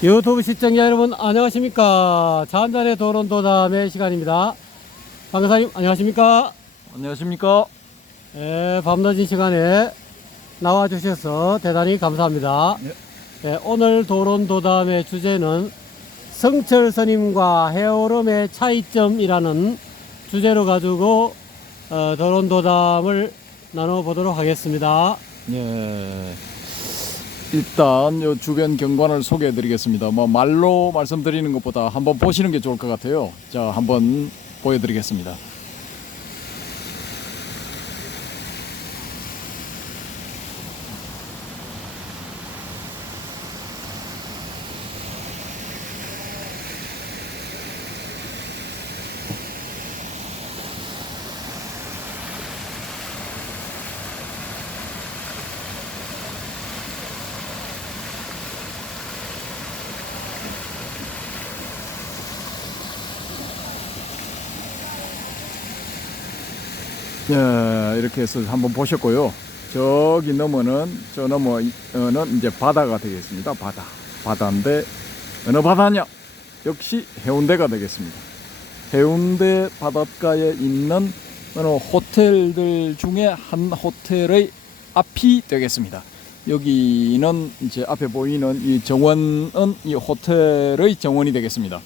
유튜브 시청자 여러분 안녕하십니까. 잔잔의 도론도담의 시간입니다. 강사님 안녕하십니까. 안녕하십니까? 밤늦은 시간에 나와주셔서 대단히 감사합니다. 오늘 도론도담의 주제는 성철 스님과 해오름의 차이점이라는 주제로 가지고 도론도담을 나눠보도록 하겠습니다. 예. 일단 요 주변 경관을 소개해 드리겠습니다. 뭐 말로 말씀드리는 것보다 한번 보시는 게 좋을 것 같아요. 자, 한번 보여 드리겠습니다. 예, 이렇게 해서 한번 보셨고요. 저기 너머는 저 너머는 이제 바다가 되겠습니다. 바다인데 어느 바다냐? 역시 해운대가 되겠습니다. 해운대 바닷가에 있는 어느 호텔들 중에 한 호텔의 앞이 되겠습니다. 여기는 이제 앞에 보이는 이 정원은 이 호텔의 정원이 되겠습니다.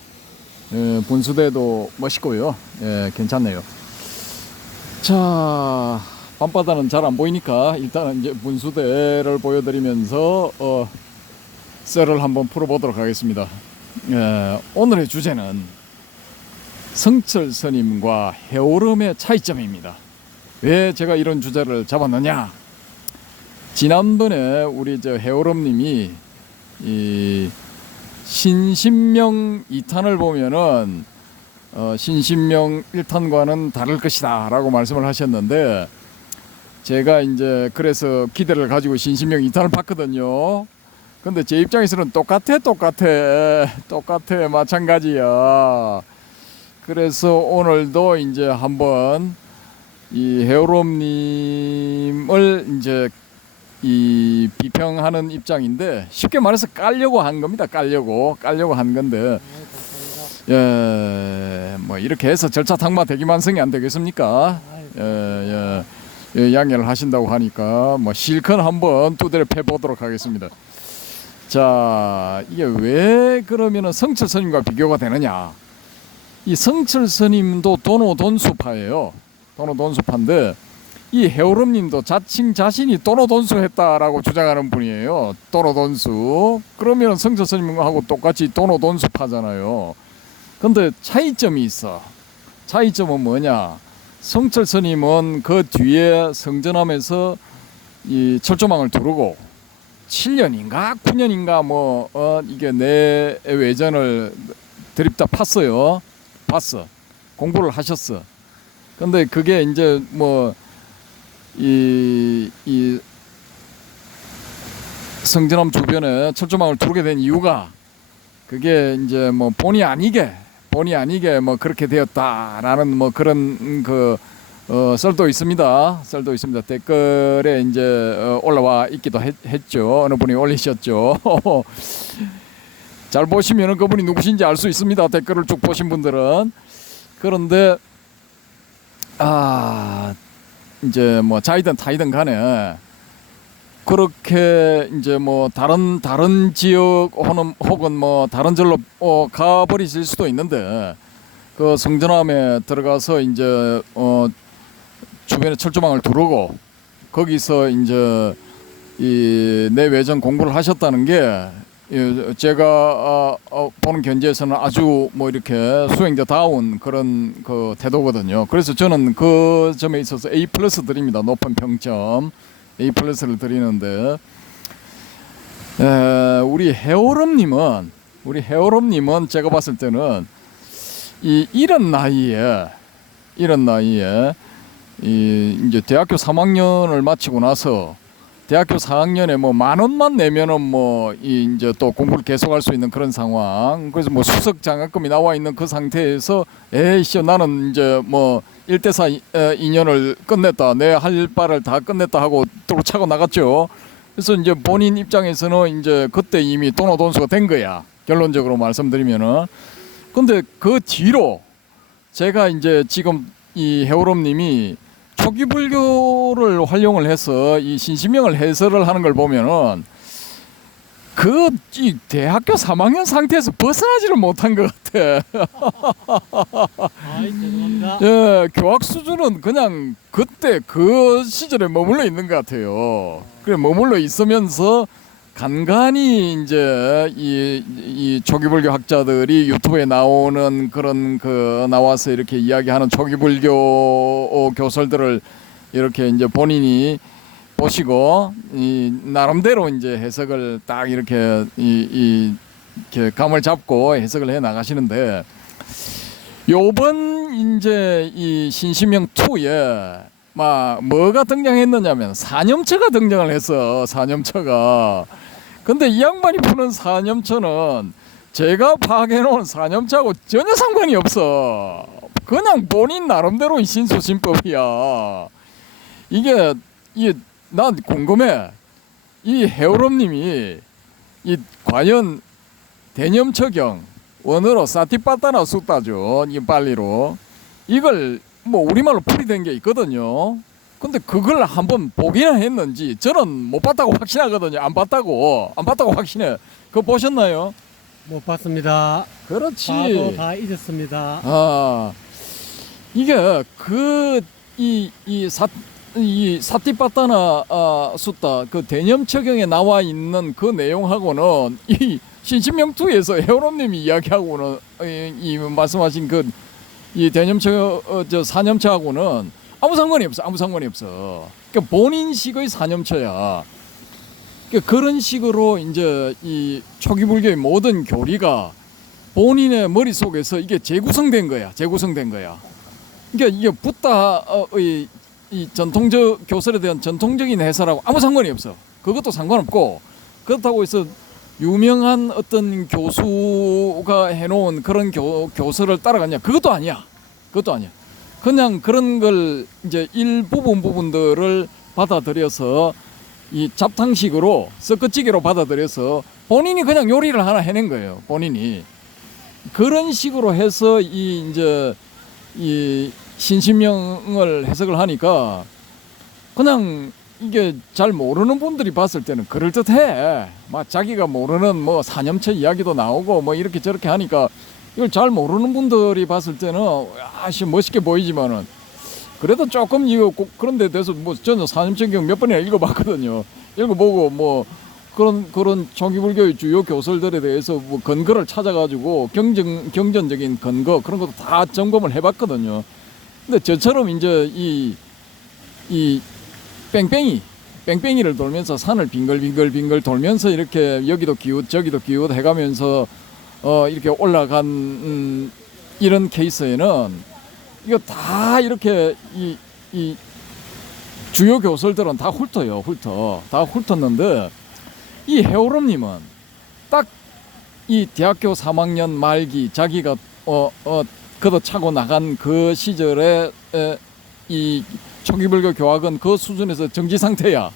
분수대도 멋있고요. 괜찮네요. 자, 밤바다는 잘 안 보이니까 일단은 이제 분수대를 보여드리면서 썰을 한번 풀어보도록 하겠습니다. 오늘의 주제는 성철 스님과 해오름의 차이점입니다. 왜 제가 이런 주제를 잡았느냐? 지난번에 우리 저 해오름님이 이 신신명 2탄을 보면은 신신명 1탄과는 다를 것이다 라고 말씀을 하셨는데, 제가 이제 그래서 기대를 가지고 신신명 2탄을 봤거든요. 근데 제 입장에서는 똑같아 마찬가지야. 그래서 오늘도 이제 한번 이 해오름님을 이제 이 비평하는 입장인데, 쉽게 말해서 깔려고 한 겁니다. 깔려고 한 건데, 뭐 이렇게 해서 절차 탕마 대기만성이 안 되겠습니까? 양해를 하신다고 하니까 뭐 실컷 한번 두드려 패보도록 하겠습니다. 자, 이게 왜 그러면은 성철 스님과 비교가 되느냐? 이 성철 스님도 도노돈수파예요. 도노돈수파인데 이 해오름님도 자칭 자신이 도노돈수했다라고 주장하는 분이에요. 도노돈수. 그러면 성철 스님하고 똑같이 도노돈수파잖아요. 근데 차이점이 있어. 차이점은 뭐냐? 성철 스님은 그 뒤에 성전함에서 이 철조망을 두르고 7년인가 9년인가 이게 내 외전을 드립다 봤어요. 공부를 하셨어. 근데 그게 이제 이 성전함 주변에 철조망을 두르게 된 이유가, 그게 이제 본의 아니게 그렇게 되었다라는 그런 썰도 있습니다. 댓글에 이제 올라와 있기도 했죠. 어느 분이 올리셨죠. 잘 보시면은 그분이 누구신지 알 수 있습니다. 댓글을 쭉 보신 분들은. 그런데 이제 자이든 타이든 간에 그렇게 이제 다른 지역 혹은 다른 절로 가버리실 수도 있는데, 그 성전함에 들어가서 이제 주변에 철조망을 두르고 거기서 이제 이 내외전 공부를 하셨다는 게 제가 보는 견지에서는 아주 이렇게 수행자다운 그런 그 태도거든요. 그래서 저는 그 점에 있어서 A+ 드립니다. 높은 평점 A+를 드리는데, 우리 해오름님은 제가 봤을 때는 이런 나이에 이제 대학교 3학년을 마치고 나서 대학교 4학년에 10,000원만 내면은 이제 또 공부를 계속할 수 있는 그런 상황. 그래서 수석 장학금이 나와 있는 그 상태에서 나는 이제 1대4 인연을 끝냈다, 내 할 바를 다 끝냈다 하고 또 차고 나갔죠. 그래서 이제 본인 입장에서는 이제 그때 이미 도노돈수가 된 거야. 결론적으로 말씀드리면은. 근데 그 뒤로 제가 이제 지금 이 해오롬님이 초기 불교를 활용을 해서 이 신심명을 해설을 하는 걸 보면은 그 이 대학교 3학년 상태에서 벗어나지를 못한 것 같아. 아이, 죄송합니다. 예, 교학 수준은 그냥 그때 그 시절에 머물러 있는 것 같아요. 그래 머물러 있으면서 간간히 이제 이 초기불교 학자들이 유튜브에 나오는 그런 그 나와서 이렇게 이야기하는 초기불교 교설들을 이렇게 이제 본인이 보시고 이 나름대로 이제 해석을 딱 이렇게 이렇게 감을 잡고 해석을 해 나가시는데 요번 이제 이 신심명 2에 뭐가 등장했느냐면 사념처가 등장을 했어. 사념처가. 근데 이 양반이 푸는 사념처는 제가 파악해놓은 사념처하고 전혀 상관이 없어. 그냥 본인 나름대로의 신수신법이야. 이게 난 궁금해. 이 해오롬님이 이 과연 대념처경 원어로 사티빠따나 숫다죠. 이 빨리로 이걸 뭐 우리말로 풀이된 게 있거든요. 근데 그걸 한번 보기나 했는지 저는 못 봤다고 확신하거든요. 안 봤다고 확신해. 그거 보셨나요? 못 봤습니다. 그렇지. 봐도 다 잊었습니다. 아 이게 이 사티빠따나 숫다 그 대념처경에 나와 있는 그 내용하고는 이 신신명투에서 해오롬님이 이야기하고는 이 말씀하신 그 이 대념처 저 사념처하고는 아무 상관이 없어. 그러니까 본인식의 사념처야. 그러니까 그런 식으로 이제 이 초기불교의 모든 교리가 본인의 머릿속에서 이게 재구성된 거야. 그러니까 이게 붓다의 이 전통적 교설에 대한 전통적인 해설하고 아무 상관이 없어. 그것도 상관없고 그렇다고 해서 유명한 어떤 교수가 해놓은 그런 교설을 따라가냐? 그것도 아니야. 그냥 그런 걸 이제 부분들을 받아들여서 이 잡탕식으로 섞어찌개로 받아들여서 본인이 그냥 요리를 하나 해낸 거예요. 본인이 그런 식으로 해서 이제 이 신심명을 해석을 하니까 그냥 이게 잘 모르는 분들이 봤을 때는 그럴듯해. 막 자기가 모르는 뭐 사념처 이야기도 나오고 뭐 이렇게 저렇게 하니까 이걸 잘 모르는 분들이 봤을 때는 아씨 멋있게 보이지만은 그래도 조금 이거 그런 데 대해서 뭐 저는 사념처경 몇 번이나 읽어봤거든요. 읽어보고 뭐 그런 초기불교의 주요 교설들에 대해서 뭐 근거를 찾아가지고 경전적인 근거 그런 것도 다 점검을 해봤거든요. 근데 저처럼 이제 이 뺑뺑이를 돌면서 산을 빙글빙글 돌면서 이렇게 여기도 기웃 저기도 기웃 해가면서 이렇게 올라간 이런 케이스에는 이거 다 이렇게 이 주요 교설들은 다 훑어요. 다 훑었는데 이 해오롬님은 딱 이 대학교 3학년 말기 자기가 걷어차고 나간 그 시절에 이 초기불교 교학은 그 수준에서 정지 상태고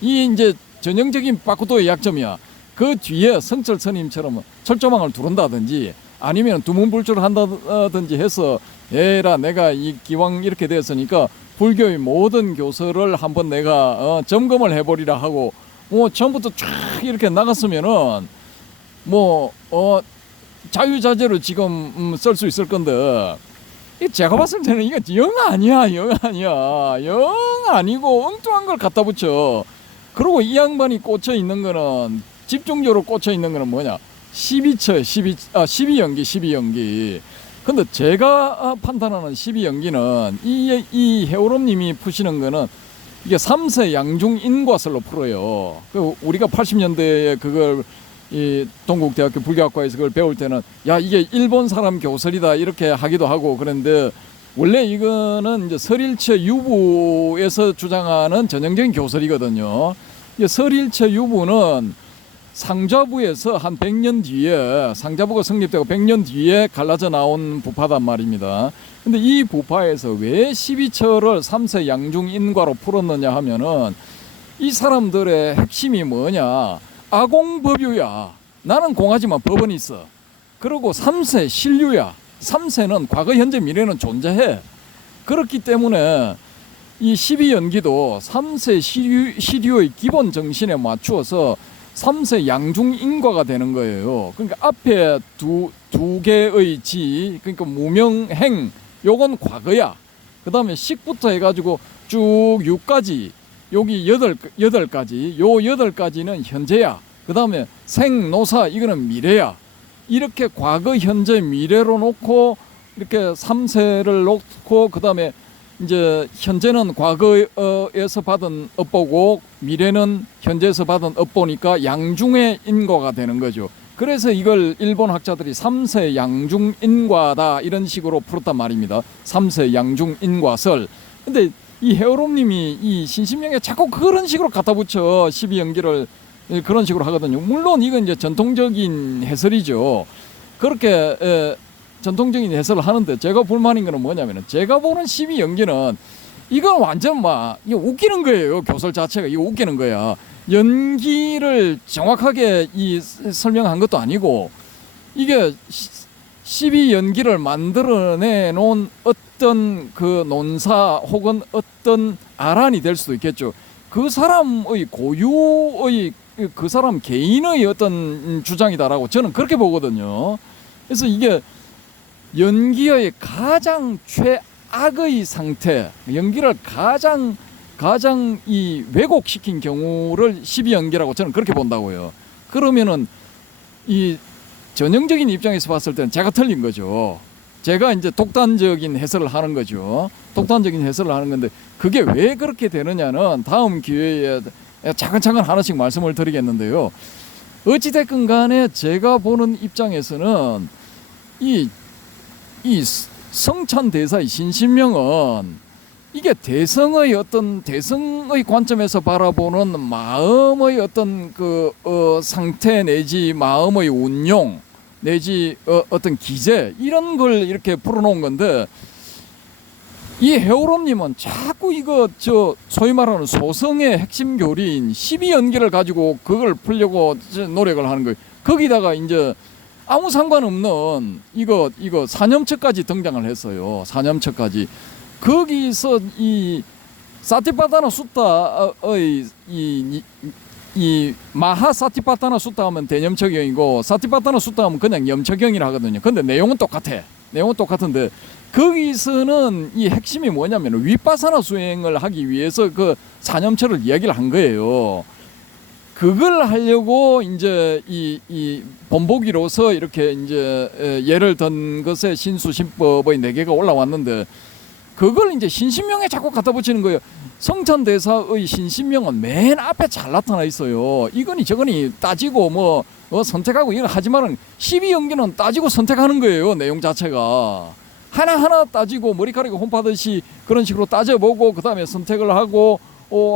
이 이제 전형적인 바쿠도의 약점이야. 그 뒤에 성철 스님처럼 철조망을 두른다든지 아니면 두문불출을 한다든지 해서 에라 내가 이 기왕 이렇게 되었으니까 불교의 모든 교설을 한번 내가 점검을 해버리라 하고 뭐 처음부터 쫙 이렇게 나갔으면은 뭐 자유자재로 지금 쓸 수 있을 건데 제가 봤을 때는 이거 영 아니고 엉뚱한 걸 갖다 붙여. 그리고 이 양반이 꽂혀 있는 거는 집중적으로 꽂혀 있는 거는 뭐냐? 12연기. 근데 제가 판단하는 12연기는 이 해오롬님이 푸시는 거는 이게 3세 양중 인과설로 풀어요. 우리가 80년대에 그걸 이 동국대학교 불교학과에서 그걸 배울 때는 야 이게 일본 사람 교설이다 이렇게 하기도 하고 그런데 원래 이거는 이제 설일체 유부에서 주장하는 전형적인 교설이거든요. 설일체 유부는 상좌부에서 한 100년 뒤에 상좌부가 성립되고 100년 뒤에 갈라져 나온 부파단 말입니다. 근데 이 부파에서 왜 12처를 3세 양중인과로 풀었느냐 하면은 이 사람들의 핵심이 뭐냐? 아공법유야. 나는 공하지만 법원이 있어. 그리고 3세 신류야. 3세는 과거 현재 미래는 존재해. 그렇기 때문에 이 12연기도 3세 시류의 기본 정신에 맞추어서 3세 양중인과가 되는 거예요. 그러니까 앞에 두 개의 지, 그러니까 무명행, 요건 과거야. 그 다음에 식부터 해가지고 쭉 6까지, 여기 8가지, 요 8가지는 현재야. 그 다음에 생노사, 이거는 미래야. 이렇게 과거, 현재, 미래로 놓고 이렇게 3세를 놓고 그 다음에 이제 현재는 과거에서 받은 업보고 미래는 현재에서 받은 업보니까 양중의 인과가 되는 거죠. 그래서 이걸 일본 학자들이 3세 양중인과다 이런 식으로 풀었단 말입니다. 3세 양중인과설. 근데 이 헤어롬님이 이 신신명에 자꾸 그런 식으로 갖다 붙여 12연기를 그런 식으로 하거든요. 물론 이건 이제 전통적인 해설이죠. 그렇게 전통적인 해설을 하는데 제가 불만인 거는 뭐냐면은 제가 보는 12연기는 이건 완전 막 이거 웃기는 거예요. 교설 자체가 이거 웃기는 거야. 연기를 정확하게 설명한 것도 아니고 이게 12연기를 만들어내 놓은 어떤 그 논사 혹은 어떤 아란이 될 수도 있겠죠. 그 사람의 고유의 그 사람 개인의 어떤 주장이다라고 저는 그렇게 보거든요. 그래서 이게 연기의 가장 최악의 상태, 연기를 가장 이 왜곡시킨 경우를 12연기라고 저는 그렇게 본다고요. 그러면은 이 전형적인 입장에서 봤을 때는 제가 틀린 거죠. 제가 이제 독단적인 해설을 하는 거죠. 독단적인 해설을 하는 건데 그게 왜 그렇게 되느냐는 다음 기회에 차근차근 하나씩 말씀을 드리겠는데요. 어찌됐건 간에 제가 보는 입장에서는 이 성찬대사의 신신명은 이게 대성의 관점에서 바라보는 마음의 어떤 상태 내지 마음의 운용 내지 어떤 기제 이런 걸 이렇게 풀어놓은 건데 이 헤어롬님은 자꾸 이거 소위 말하는 소성의 핵심 교리인 12연기를 가지고 그걸 풀려고 노력을 하는 거예요. 거기다가 이제 아무 상관없는 이거 사념처까지 등장을 했어요. 사념처까지. 거기서 이 사티파타나 수타의 이 마하 사티파타나 수타 하면 대념처경이고 사티파타나 수타 하면 그냥 염처경이라 하거든요. 근데 내용은 똑같아. 내용은 똑같은데 거기서는 이 핵심이 뭐냐면 위파사나 수행을 하기 위해서 그 사념처를 이야기를 한 거예요. 그걸 하려고 이제 이 본보기로서 이렇게 이제 예를 든 것에 신수신법의 4개가 올라왔는데 그걸 이제 신신명에 자꾸 갖다 붙이는 거예요. 성찬대사의 신신명은 맨 앞에 잘 나타나 있어요. 이거니 저거니 따지고 뭐 선택하고 이런 하지만은 12연기는 따지고 선택하는 거예요. 내용 자체가 하나하나 따지고 머리카락에 홈파듯이 그런 식으로 따져보고 그 다음에 선택을 하고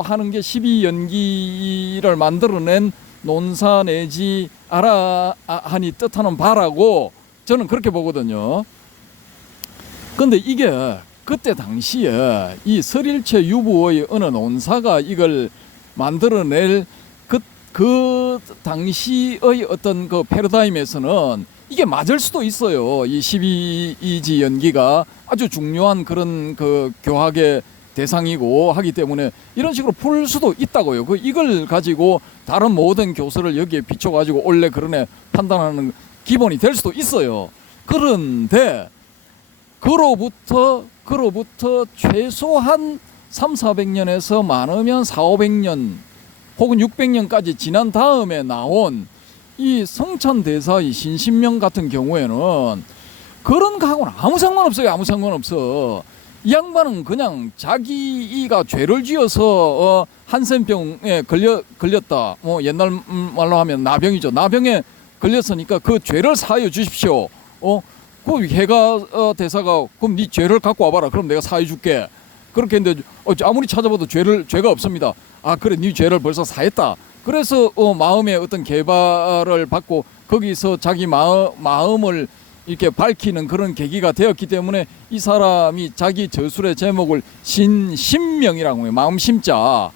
하는 게 12연기를 만들어낸 논사 내지 아라하니 뜻하는 바라고 저는 그렇게 보거든요. 근데 이게 그때 당시에 이 설일체 유부의 어느 논사가 이걸 만들어낼 그 당시의 어떤 그 패러다임에서는 이게 맞을 수도 있어요. 이 12이지 연기가 아주 중요한 그런 그 교학의 대상이고 하기 때문에 이런 식으로 풀 수도 있다고요. 이걸 가지고 다른 모든 교설을 여기에 비춰가지고 원래 그러네 판단하는 기본이 될 수도 있어요. 그런데 그로부터 최소한 300~400년에서 많으면 400~500년 혹은 600년까지 지난 다음에 나온 이 성찬대사의 신신명 같은 경우에는 그런 거하고는 아무 상관없어요. 아무 상관없어. 이 양반은 그냥 자기가 죄를 지어서 한센병에 걸렸다. 뭐 옛날 말로 하면 나병이죠. 나병에 걸렸으니까 그 죄를 사하여 주십시오. 그 해가 대사가 그럼 네 죄를 갖고 와봐라. 그럼 내가 사해 줄게. 그렇게 했는데 아무리 찾아봐도 죄가 없습니다. 아 그래 네 죄를 벌써 사했다. 그래서 마음의 어떤 개발을 받고 거기서 자기 마음을 이렇게 밝히는 그런 계기가 되었기 때문에 이 사람이 자기 저술의 제목을 신신명이라고 해요. 마음 심자,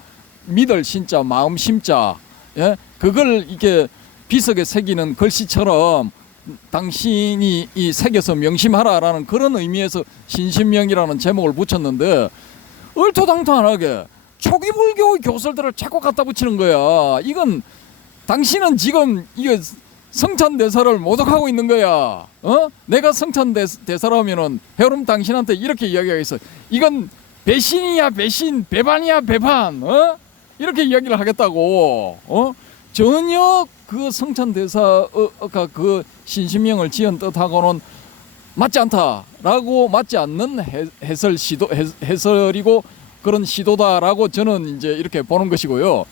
믿을 신자, 마음 심자. 예? 그걸 이렇게 비석에 새기는 글씨처럼 당신이 이 새겨서 명심하라라는 그런 의미에서 신신명이라는 제목을 붙였는데 얼토당토하게 초기불교 교설들을 자꾸 갖다 붙이는 거야. 이건 당신은 지금 이거 성찬대사를 모독하고 있는 거야. 내가 성찬대사라면은 해오름 당신한테 이렇게 이야기하겠어. 이건 배신이야 배신, 배반이야 배반. 이렇게 이야기를 하겠다고. 전혀 그 성찬대사가 그 신신명을 지은 뜻하고는 맞지 않다라고, 맞지 않는 해설이고 그런 시도다라고 저는 이제 이렇게 보는 것이고요.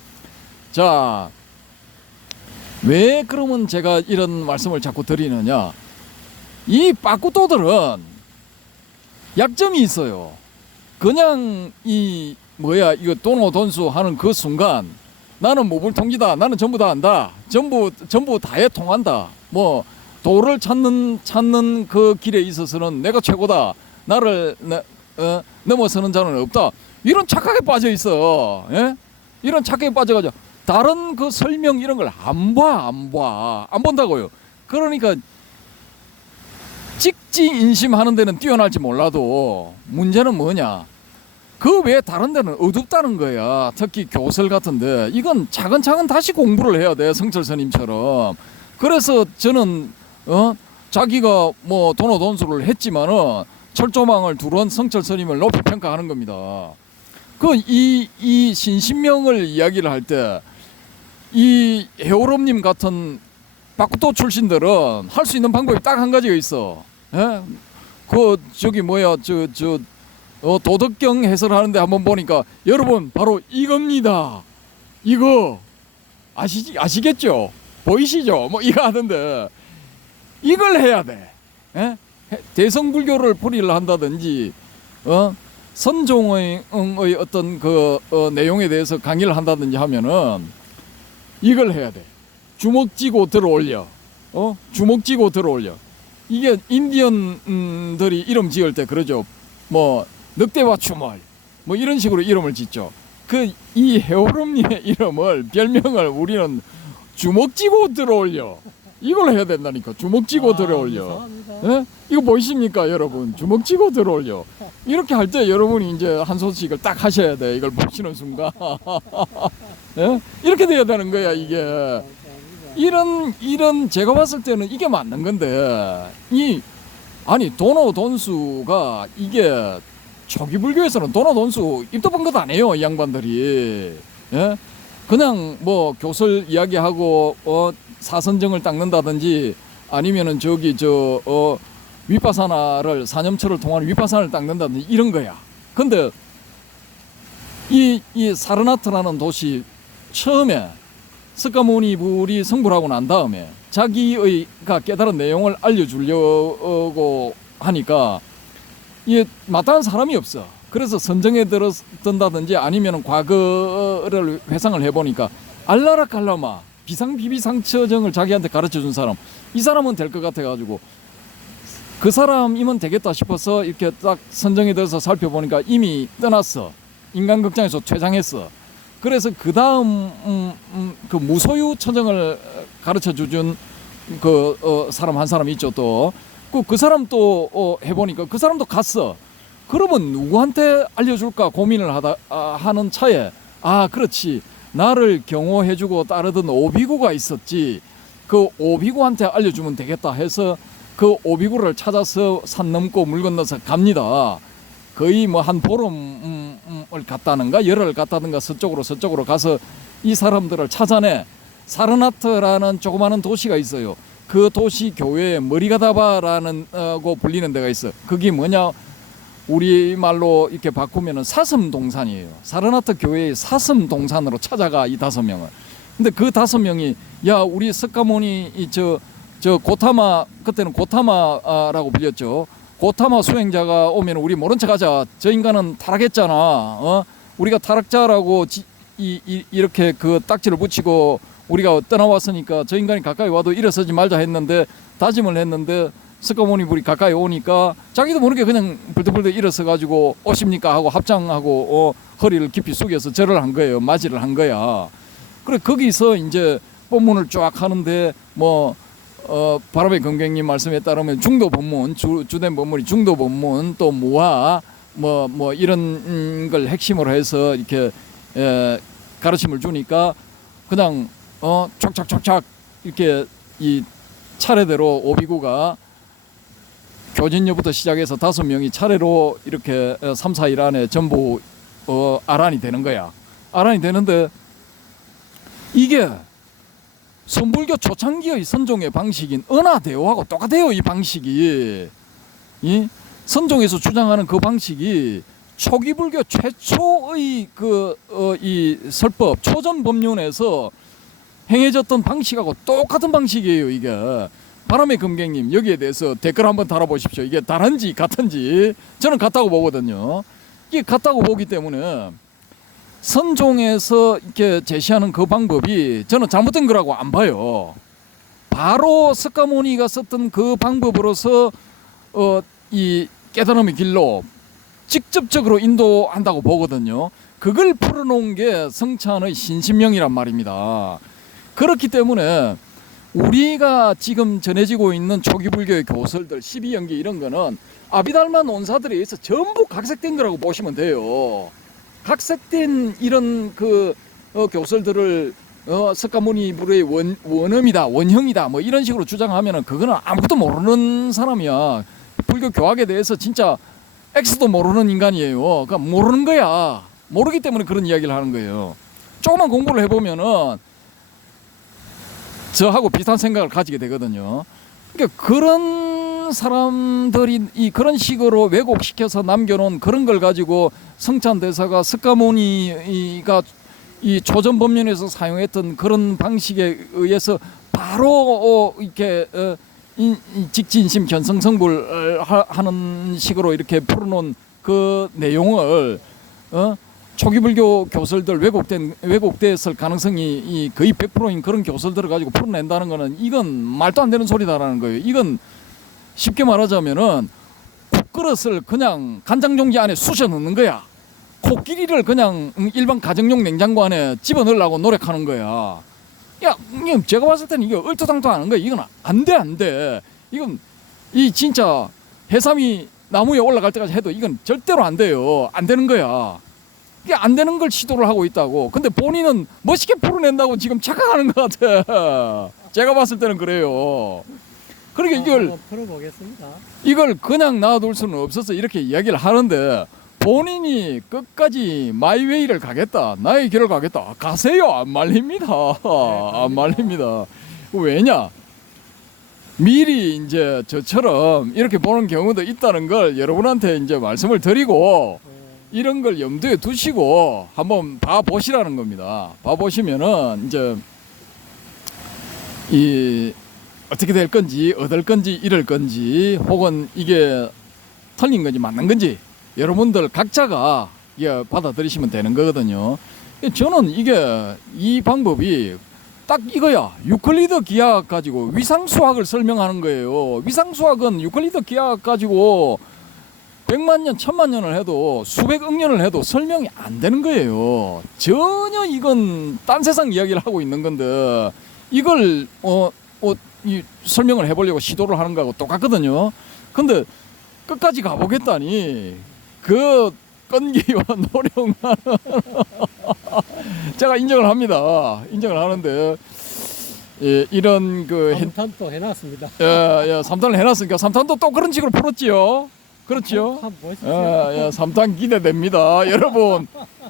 자, 왜 그러면 제가 이런 말씀을 자꾸 드리느냐? 이 빠꾸또들은 약점이 있어요. 그냥 이 이거 돈오돈수 하는 그 순간 나는 모불통지다, 나는 전부 다 안다, 전부 다에 통한다, 뭐 도를 찾는 그 길에 있어서는 내가 최고다, 나를 넘어서는 자는 없다, 이런 착각에 빠져 있어. 예? 이런 착각에 빠져가지고 다른 그 설명 이런 걸 안 본다고요. 그러니까 직지인심하는 데는 뛰어날지 몰라도 문제는 뭐냐? 그 외에 다른 데는 어둡다는 거야. 특히 교설 같은데 이건 차근차근 다시 공부를 해야 돼, 성철 스님처럼. 그래서 저는 자기가 뭐 돈오돈수를 했지만은 철조망을 두른 성철 스님을 높이 평가하는 겁니다. 이 신신명을 이야기를 할 때 이 해오름님 같은 빠꾸또 출신들은 할 수 있는 방법이 딱 한 가지가 있어. 예? 도덕경 해설하는데 한번 보니까 여러분 바로 이겁니다. 이거 아시겠죠? 보이시죠? 뭐 이거 하는데 이걸 해야 돼. 예? 대성불교를 풀이를 한다든지 선종의 어떤 내용에 대해서 강의를 한다든지 하면은 이걸 해야 돼. 주먹 쥐고 들어올려. 주먹 쥐고 들어올려. 이게 인디언들이 이름 지을 때 그러죠. 뭐 늑대와 추몰 뭐 이런 식으로 이름을 짓죠. 이 해오름님의 이름을, 별명을 우리는 주먹 쥐고 들어올려. 이걸 해야 된다니까. 주먹 쥐고 들어올려. 예? 이거 보이십니까 여러분? 주먹 쥐고 들어올려. 이렇게 할 때 여러분이 이제 한 소식을 딱 하셔야 돼. 이걸 보시는 순간. 예? 이렇게 돼야 되는 거야 이게. 이런 제가 봤을 때는 이게 맞는 건데 돈오돈수가 이게 초기 불교에서는 돈오돈수 입도 번 것 아니에요 이 양반들이. 예? 그냥 뭐 교설 이야기하고 사선정을 닦는다든지 아니면은 위파사나를 사념처를 통한 위파사나를 닦는다든지 이런 거야. 근데 이 사르나트라는 도시 처음에 석가모니불이 성불하고 난 다음에 자기가 깨달은 내용을 알려주려고 하니까 이게 마땅한 사람이 없어. 그래서 선정에 들었던다든지 아니면 과거를 회상을 해보니까 알라라칼라마 비상비비상처정을 자기한테 가르쳐준 사람, 이 사람은 될 것 같아가지고 그 사람이면 되겠다 싶어서 이렇게 딱 선정에 들어서 살펴보니까 이미 떠났어. 인간극장에서 퇴장했어. 그래서 그 다음 그 무소유 처정을 가르쳐준 사람 한 사람 있죠. 또 그 사람 또 해보니까 그 사람도 갔어. 그러면 누구한테 알려줄까 고민을 하는 차에 그렇지, 나를 경호해주고 따르던 오비구가 있었지, 그 오비구한테 알려주면 되겠다 해서 그 오비구를 찾아서 산 넘고 물 건너서 갑니다. 거의 뭐 한 보름을 갔다는가 열흘을 갔다는가 서쪽으로 가서 이 사람들을 찾아내. 사르나트라는 조그마한 도시가 있어요. 그 도시 교회에 머리가다바라는 고 불리는 데가 있어. 그게 뭐냐, 우리말로 이렇게 바꾸면은 사슴동산이에요. 사르나트 교회의 사슴동산으로 찾아가 이 5명을. 근데 그 5명이 우리 석가모니 저 고타마, 그때는 고타마라고 불렸죠. 고타마 수행자가 오면 우리 모른 척하자. 저 인간은 타락했잖아. 우리가 타락자라고 이렇게 그 딱지를 붙이고 우리가 떠나왔으니까 저 인간이 가까이 와도 일어서지 말자 했는데, 다짐을 했는데 석가모니 불이 가까이 오니까 자기도 모르게 그냥 벌떡벌떡 일어서 가지고 오십니까 하고 합장하고 허리를 깊이 숙여서 절을 한 거예요. 맞이를 한 거야. 그래 거기서 이제 법문을 쫙 하는데 뭐 바람의 금객님 말씀에 따르면 중도 법문 주된 법문이 중도 법문 또 무화 뭐 이런 걸 핵심으로 해서 이렇게 가르침을 주니까 그냥 촥촥촥촥 이렇게 이 차례대로 오비구가 교진녀부터 시작해서 5명이 차례로 이렇게 3, 4일 안에 전부 아란이 되는 거야. 아란이 되는데 이게 선불교 초창기의 선종의 방식인 은하대오하고 똑같아요. 이 방식이 이 선종에서 주장하는 그 방식이 초기 불교 최초의 이 설법 초전 법륜에서 행해졌던 방식하고 똑같은 방식이에요. 이게 바람의 금객님 여기에 대해서 댓글 한번 달아보십시오. 이게 다른지 같은지. 저는 같다고 보거든요. 이게 같다고 보기 때문에 선종에서 이렇게 제시하는 그 방법이 저는 잘못된 거라고 안 봐요. 바로 석가모니가 썼던 그 방법으로서 이 깨달음의 길로 직접적으로 인도한다고 보거든요. 그걸 풀어놓은 게 성찬의 신신명이란 말입니다. 그렇기 때문에 우리가 지금 전해지고 있는 초기 불교의 교설들 12연기 이런 거는 아비달마 논사들에 의해서 전부 각색된 거라고 보시면 돼요. 각색된 이런 교설들을 석가모니 불의 원음이다 원형이다 뭐 이런 식으로 주장하면은 그거는 아무것도 모르는 사람이야. 불교 교학에 대해서 진짜 X도 모르는 인간이에요. 그러니까 모르는 거야. 모르기 때문에 그런 이야기를 하는 거예요. 조금만 공부를 해보면은 저하고 비슷한 생각을 가지게 되거든요. 그러니까 그런 사람들이 그런 식으로 왜곡시켜서 남겨놓은 그런 걸 가지고 성찬대사가 석가모니가 이 초전 법륜에서 사용했던 그런 방식에 의해서 바로 이렇게 직진심 견성성불 하는 식으로 이렇게 풀어놓은 그 내용을 초기 불교 교설들 왜곡됐을 가능성이 거의 100%인 그런 교설들을 가지고 풀어낸다는 거는 이건 말도 안 되는 소리다라는 거예요. 이건 쉽게 말하자면은 국그릇을 그냥 간장종지 안에 쑤셔 넣는 거야. 코끼리를 그냥 일반 가정용 냉장고 안에 집어넣으려고 노력하는 거야. 야, 제가 봤을 때는 이게 얼토당토하는 거야. 이건 안 돼. 이건 이 진짜 해삼이 나무에 올라갈 때까지 해도 이건 절대로 안 돼요. 안 되는 거야. 이게 안 되는 걸 시도를 하고 있다고. 근데 본인은 멋있게 풀어낸다고 지금 착각하는 것 같아. 제가 봤을 때는 그래요. 그러니까 이걸 풀어보겠습니다. 이걸 그냥 놔둘 수는 없어서 이렇게 이야기를 하는데 본인이 끝까지 마이웨이를 가겠다, 나의 길을 가겠다. 가세요. 안 말립니다. 안 말립니다. 왜냐? 미리 이제 저처럼 이렇게 보는 경우도 있다는 걸 여러분한테 이제 말씀을 드리고 이런 걸 염두에 두시고 한번 봐보시라는 겁니다. 봐보시면은 이제 이 어떻게 될 건지 얻을 건지 잃을 건지 혹은 이게 틀린 건지 맞는 건지 여러분들 각자가 받아들이시면 되는 거거든요. 저는 이 방법이 딱 이거야. 유클리드 기하학 가지고 위상수학을 설명하는 거예요. 위상수학은 유클리드 기하학 가지고 100만 년, 1000만 년을 해도 수백억 년을 해도 설명이 안 되는 거예요. 전혀 이건 딴 세상 이야기를 하고 있는 건데 이걸 이 설명을 해보려고 시도를 하는 거하고 똑같거든요. 근데 끝까지 가보겠다니 그 끈기와 노력만 제가 인정을 합니다. 인정을 하는데 이런 그 3탄도 해놨습니다. 3탄을 해놨으니까 3탄도 또 그런 식으로 풀었지요. 그렇죠. 3탄 기대됩니다. 여러분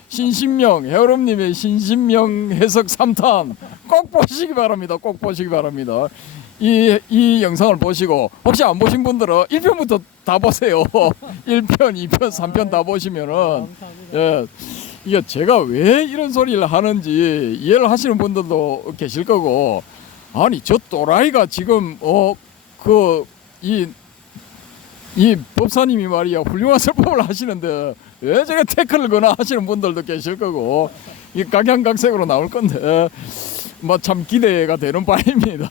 신신명 해오름님의 신신명 해석 3탄 꼭 보시기 바랍니다. 꼭 보시기 바랍니다. 이 영상을 보시고 혹시 안 보신 분들은 1편부터 다 보세요. 1편, 2편, 3편 다 보시면은 이게 제가 왜 이런 소리를 하는지 이해를 하시는 분들도 계실 거고 아니 저 또라이가 지금 이 법사님이 말이야 훌륭한 설법을 하시는데 왜 제가 태클을 거나 하시는 분들도 계실 거고 이 각양각색으로 나올 건데 뭐 참 기대가 되는 바입니다.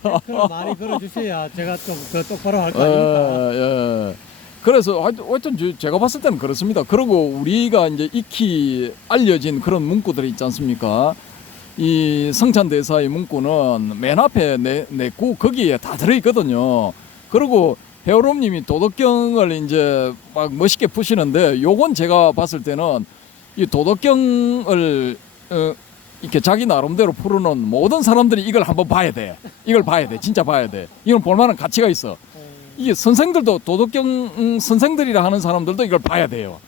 많이 걸어주셔야 제가 좀 더 똑바로 할 거 아닙니까? 그래서 하여튼 제가 봤을 때는 그렇습니다. 그리고 우리가 이제 익히 알려진 그런 문구들이 있지 않습니까? 이 성찬대사의 문구는 맨 앞에 내고 거기에 다 들어있거든요. 그리고 헤어롬님이 도덕경을 이제 막 멋있게 푸시는데 요건 제가 봤을 때는 이 도덕경을 이렇게 자기 나름대로 푸르는 모든 사람들이 이걸 한번 봐야 돼. 이걸 봐야 돼. 진짜 봐야 돼. 이건 볼만한 가치가 있어. 이게 선생들도 도덕경 선생들이라 하는 사람들도 이걸 봐야 돼요.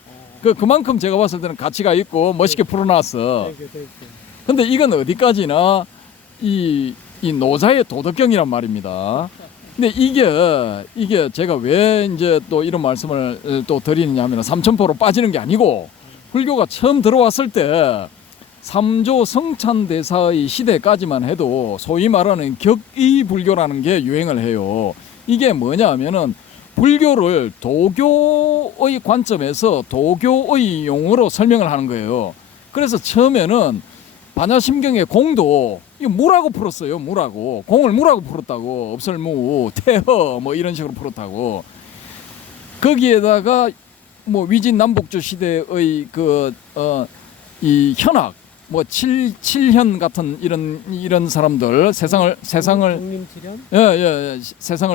그만큼 제가 봤을 때는 가치가 있고 멋있게 풀어놨어. 근데 이건 어디까지나 이 노자의 도덕경이란 말입니다. 근데 이게 제가 왜 이제 또 이런 말씀을 또 드리느냐 하면 삼천포로 빠지는 게 아니고 불교가 처음 들어왔을 때 삼조 성찬대사의 시대까지만 해도 소위 말하는 격의 불교라는 게 유행을 해요. 이게 뭐냐 하면은 불교를 도교의 관점에서 도교의 용어로 설명을 하는 거예요. 그래서 처음에는 반야심경의 공도 이거 무라고 풀었어요. 무라고. 공을 무라고 풀었다고. 업설무, 태허 뭐 이런 식으로 풀었다고. 거기에다가 뭐 위진 남북주 시대의 이 현학 뭐 칠현 같은 이런 사람들 세상을 세상을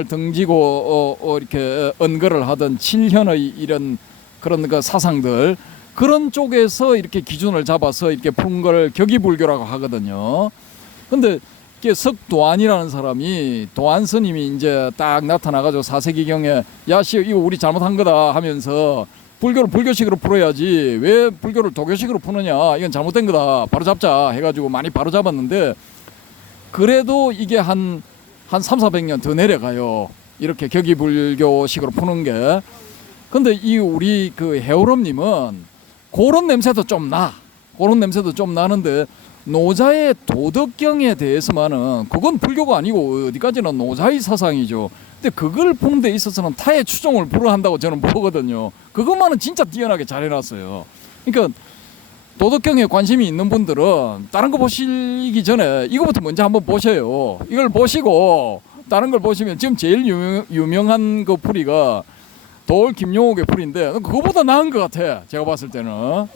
등지고 이렇게 언거를 하던 칠현의 이런 그런 그 사상들 그런 쪽에서 이렇게 기준을 잡아서 이렇게 푼 걸 격의불교라고 하거든요. 근데 이게 석도안이라는 사람이 도안 스님이 이제 딱 나타나가지고 4세기경에 야씨 이거 우리 잘못한 거다 하면서 불교를 불교식으로 풀어야지 왜 불교를 도교식으로 푸느냐 이건 잘못된 거다 바로 잡자 해가지고 많이 바로 잡았는데 그래도 이게 한 300~400년 더 내려가요. 이렇게 격의불교식으로 푸는 게. 근데 이 우리 그 헤어롬님은 그런 냄새도 좀 나. 그런 냄새도 좀 나는데 노자의 도덕경에 대해서만은 그건 불교가 아니고 어디까지나 노자의 사상이죠. 근데 그걸 푸는 데 있어서는 타의 추종을 불허한다고 저는 보거든요. 그것만은 진짜 뛰어나게 잘 해놨어요. 그러니까 도덕경에 관심이 있는 분들은 다른 거 보시기 전에 이거부터 먼저 한번 보셔요. 이걸 보시고 다른 걸 보시면 지금 제일 유명한 그 풀이가 도올 김용옥의 풀인데 그거보다 나은 것 같아. 제가 봤을 때는.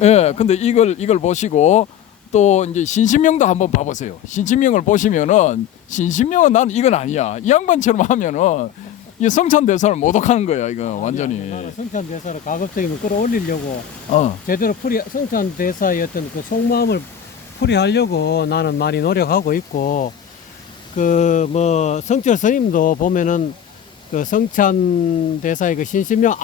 예, 근데 이걸 보시고 또 이제 신신명도 한번 봐보세요. 신신명을 보시면은 신신명은 난 이건 아니야. 이 양반처럼 하면은 이 성찬대사를 모독하는 거야. 이거 완전히. 성찬대사를 가급적이면 끌어올리려고 제대로 성찬대사의 어떤 그 속마음을 풀이하려고 나는 많이 노력하고 있고 그 뭐 성철 스님도 보면은 그 성찬대사의 그 신신명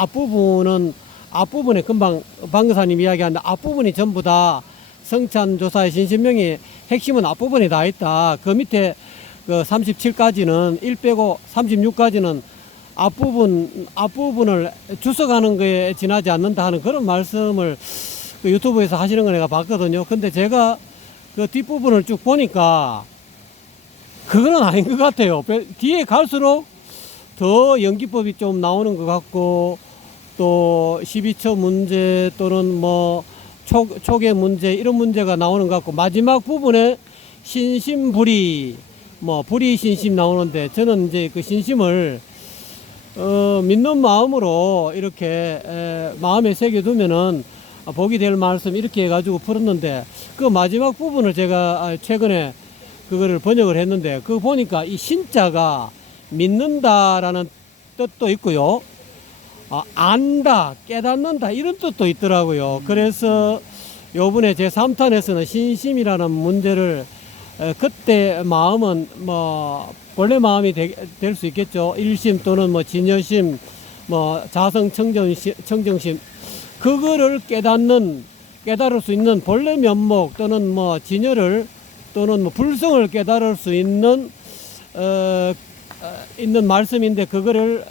앞부분에 금방 방금사님 이야기한 앞부분이 전부 다 성찬조사의 신신명이 핵심은 앞부분에 다 있다. 그 밑에 그 37까지는 1 빼고 36까지는 앞부분을 주석하는 거에 지나지 않는다 하는 그런 말씀을 그 유튜브에서 하시는 걸 내가 봤거든요. 근데 제가 그 뒷부분을 쭉 보니까 그건 아닌 것 같아요. 뒤에 갈수록 더 연기법이 좀 나오는 것 같고 또 12처 문제 또는 뭐 촉의 문제 이런 문제가 나오는 것 같고 마지막 부분에 신심불이 뭐 불이신심 나오는데 저는 이제 그 신심을 믿는 마음으로 이렇게 마음에 새겨두면은 복이 될 말씀 이렇게 해가지고 풀었는데 그 마지막 부분을 제가 최근에 그거를 번역을 했는데 그거 보니까 이 신자가 믿는다라는 뜻도 있고요. 안다, 깨닫는다 이런 뜻도 있더라고요. 그래서 요번에 제 3탄에서는 신심이라는 문제를 그때 마음은 뭐 본래 마음이 될 수 있겠죠. 일심 또는 뭐 진여심, 뭐 자성 청정심 그거를 깨달을 수 있는 본래 면목 또는 뭐 진여를 또는 뭐 불성을 깨달을 수 있는 있는 말씀인데 그거를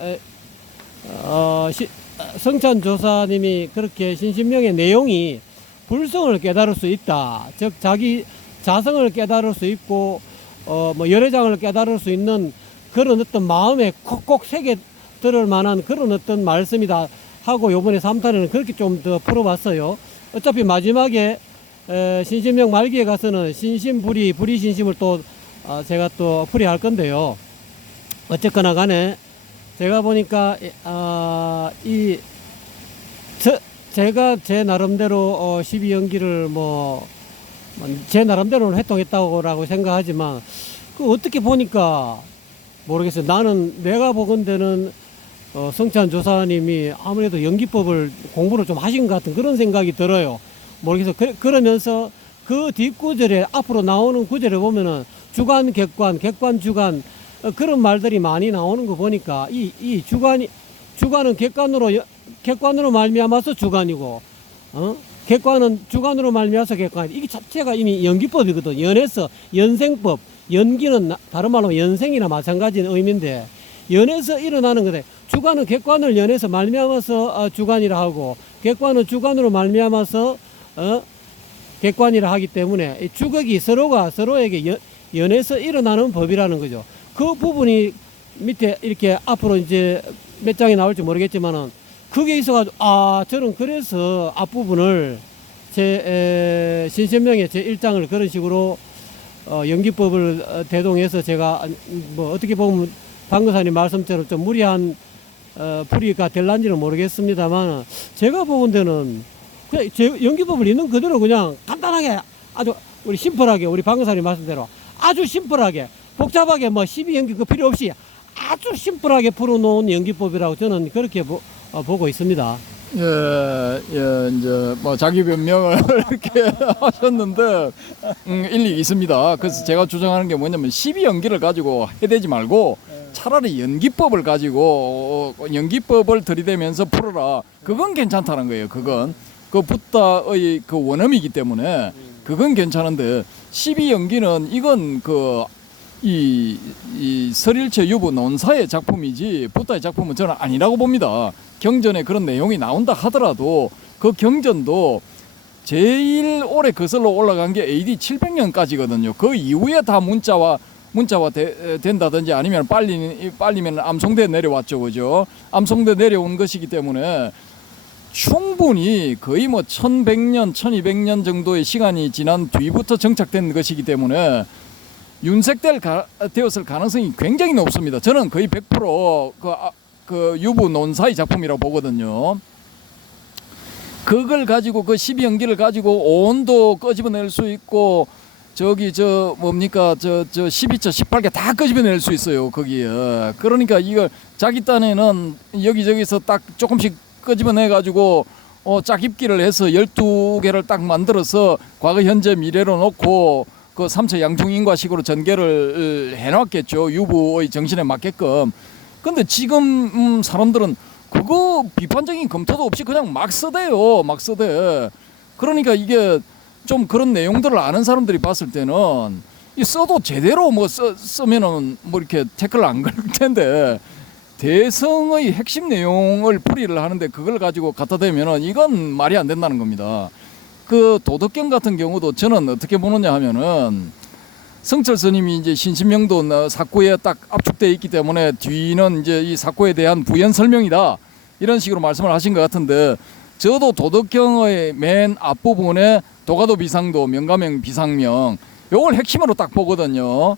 성찬조사님이 그렇게 신신명의 내용이 불성을 깨달을 수 있다. 즉 자기 자성을 깨달을 수 있고 뭐 열애장을 깨달을 수 있는 그런 어떤 마음에 콕콕 새겨 들을 만한 그런 어떤 말씀이다 하고 요번에 3탄에는 그렇게 좀 더 풀어봤어요. 어차피 마지막에 신신명 말기에 가서는 불이신심을 또 제가 또 풀이할 건데요. 어쨌거나 간에 제가 보니까 제가 제 나름대로 12연기를 뭐 제 나름대로는 회통했다고 생각하지만 그 어떻게 보니까 모르겠어요. 나는 내가 보건대는 성찬 조사님이 아무래도 연기법을 공부를 좀 하신 것 같은 그런 생각이 들어요. 모르겠어요. 그러면서 그 뒷구절에 앞으로 나오는 구절에 보면은 주관, 객관, 객관, 주관 그런 말들이 많이 나오는 거 보니까 이 주관은 객관으로 말미암아서 주관이고, 객관은 주관으로 말미암아서 객관. 이게 자체가 이미 연기법이거든. 연에서 연생법. 연기는 다른 말로 연생이나 마찬가지인 의미인데 연에서 일어나는 거데 주관은 객관을 연에서 말미암아서 주관이라 하고 객관은 주관으로 말미암아서 객관이라 하기 때문에 이 주객이 서로가 서로에게 연에서 일어나는 법이라는 거죠. 그 부분이 밑에 이렇게 앞으로 이제 몇 장이 나올지 모르겠지만은 그게 있어가지고 저는 그래서 앞부분을 제 신신명의 제 1장을 그런 식으로 연기법을 대동해서 제가 뭐 어떻게 보면 방금사님 말씀처럼 좀 무리한 풀이가 될란지는 모르겠습니다만 제가 보건대는 그냥 연기법을 있는 그대로 그냥 간단하게 아주 우리 심플하게 우리 방금사님 말씀대로 아주 심플하게 복잡하게 뭐 12연기 그 필요 없이 아주 심플하게 풀어놓은 연기법이라고 저는 그렇게 보고 있습니다. 이제 뭐 자기 변명을 이렇게 하셨는데 일리 있습니다. 그래서 제가 주장하는 게 뭐냐면 12연기를 가지고 해대지 말고 차라리 연기법을 가지고 연기법을 들이대면서 풀어라. 그건 괜찮다는 거예요. 그건 그 붓다의 그 원음이기 때문에 그건 괜찮은데 12연기는 이건 이 설일체 유부 논사의 작품이지 붓다의 작품은 저는 아니라고 봅니다. 경전에 그런 내용이 나온다 하더라도 그 경전도 제일 오래 거슬러 올라간 게 AD 700년까지거든요. 그 이후에 다 문자화 된다든지 아니면 빨리면 암송대 내려왔죠. 그죠? 암송대 내려온 것이기 때문에 충분히 거의 뭐 1100년, 1200년 정도의 시간이 지난 뒤부터 정착된 것이기 때문에 윤색되었을 가능성이 굉장히 높습니다. 저는 거의 100% 그 유부 논사의 작품이라고 보거든요. 그걸 가지고 그 12연기를 가지고 온도 끄집어낼 수 있고 저기 저 뭡니까 저 12차 18개 다 끄집어낼 수 있어요 거기에. 그러니까 이걸 자기 딴에는 여기저기서 딱 조금씩 끄집어내 가지고 짜깁기를 해서 12개를 딱 만들어서 과거 현재 미래로 놓고 그 삼처 양중인과식으로 전개를 해놨겠죠. 유부의 정신에 맞게끔. 근데 지금 사람들은 그거 비판적인 검토도 없이 그냥 막 써대요. 막 써대. 그러니까 이게 좀 그런 내용들을 아는 사람들이 봤을 때는 이 써도 제대로 뭐 쓰면은 뭐 이렇게 태클 안 걸 텐데 대성의 핵심 내용을 풀이를 하는데 그걸 가지고 갖다 대면은 이건 말이 안 된다는 겁니다. 그 도덕경 같은 경우도 저는 어떻게 보느냐 하면은 성철 스님이 이제 신신명도 사구에 딱 압축되어 있기 때문에 뒤는 이제 이 사구에 대한 부연 설명이다 이런 식으로 말씀을 하신 것 같은데 저도 도덕경의 맨 앞부분에 도가도 비상도 명가명 비상명 요걸 핵심으로 딱 보거든요.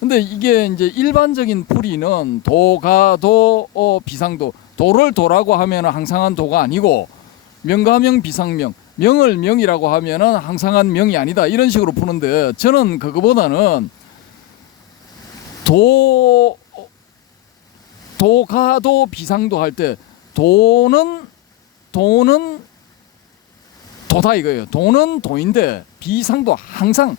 근데 이게 이제 일반적인 풀이는 도가도 비상도 도를 도라고 하면은 항상한 도가 아니고 명가명 비상명 명을 명이라고 하면은 항상한 명이 아니다 이런 식으로 푸는데 저는 그거보다는 도가도 비상도 할 때 도는 도다 이거예요. 도는 도인데 비상도 항상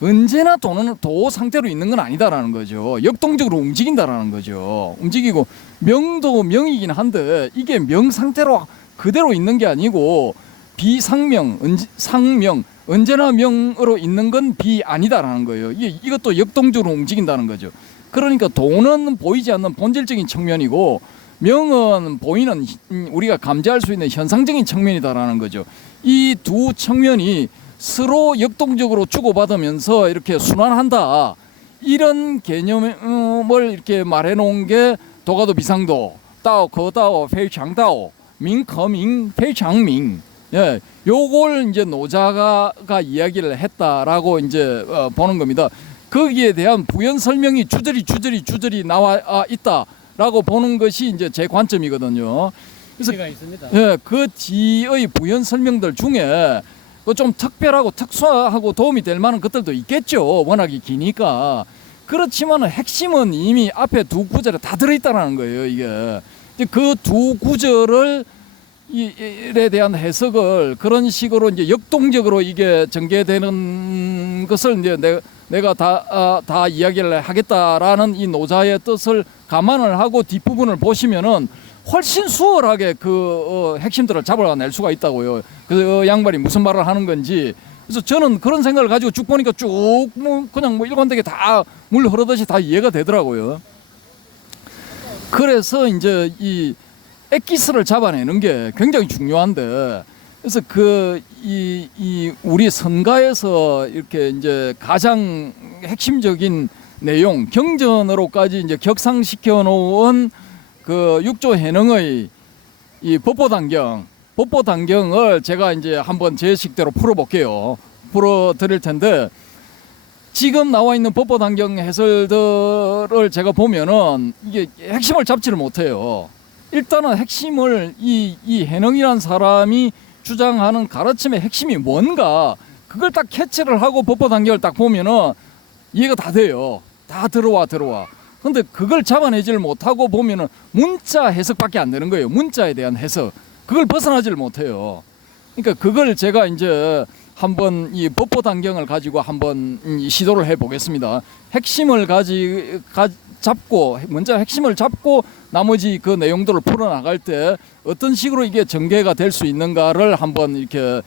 언제나 도는 도 상태로 있는 건 아니다라는 거죠. 역동적으로 움직인다라는 거죠. 움직이고 명도 명이긴 한데 이게 명 상태로 그대로 있는 게 아니고 비상명, 상명, 언제나 명으로 있는 건 비 아니다라는 거예요. 이것도 역동적으로 움직인다는 거죠. 그러니까 도는 보이지 않는 본질적인 측면이고 명은 보이는 우리가 감지할 수 있는 현상적인 측면이다라는 거죠. 이 두 측면이 서로 역동적으로 주고받으면서 이렇게 순환한다. 이런 개념을 이렇게 말해 놓은 게 도가도 비상도, 다오 거다오 페이창다오, 민커민 페이창민. 예, 요걸 이제 노자가 이야기를 했다라고 이제 보는 겁니다. 거기에 대한 부연 설명이 주저리 나와 있다라고 보는 것이 이제 제 관점이거든요. 그래서 의미가 있습니다. 예, 그 뒤의 부연 설명들 중에 그 좀 특별하고 특수하고 도움이 될 만한 것들도 있겠죠. 워낙에 기니까. 그렇지만 핵심은 이미 앞에 두 구절에 다 들어있다는 거예요. 이게 그 두 구절을 이에 대한 해석을 그런 식으로 이제 역동적으로 이게 전개되는 것을 이제 내가 다 이야기를 하겠다라는 이 노자의 뜻을 감안을 하고 뒷부분을 보시면은 훨씬 수월하게 그 핵심들을 잡아낼 수가 있다고요. 그 양반이 무슨 말을 하는 건지. 그래서 저는 그런 생각을 가지고 쭉 보니까 쭉 뭐 그냥 뭐 일관되게 다 물 흐르듯이 다 이해가 되더라고요. 그래서 이제 이 엑기스를 잡아내는 게 굉장히 중요한데, 그래서 이 우리 선가에서 이렇게 이제 가장 핵심적인 내용 경전으로까지 이제 격상시켜 놓은 그 육조 해능의 이 법보단경을 제가 이제 한번 제 식대로 풀어볼게요. 풀어드릴 텐데, 지금 나와 있는 법보단경 해설들을 제가 보면은 이게 핵심을 잡지를 못해요. 일단은 핵심을 이 해능이라는 사람이 주장하는 가르침의 핵심이 뭔가 그걸 딱 캐치를 하고 법보단경을 딱 보면은 이해가 다 돼요. 다 들어와. 근데 그걸 잡아내지를 못하고 보면은 문자 해석밖에 안 되는 거예요. 문자에 대한 해석. 그걸 벗어나지를 못해요. 그러니까 그걸 제가 이제 한번 이 법보단경을 가지고 한번 시도를 해보겠습니다. 핵심을 잡고 먼저 핵심을 잡고 나머지 그 내용들을 풀어나갈 때 어떤 식으로 이게 전개가 될 수 있는가를 한번 이렇게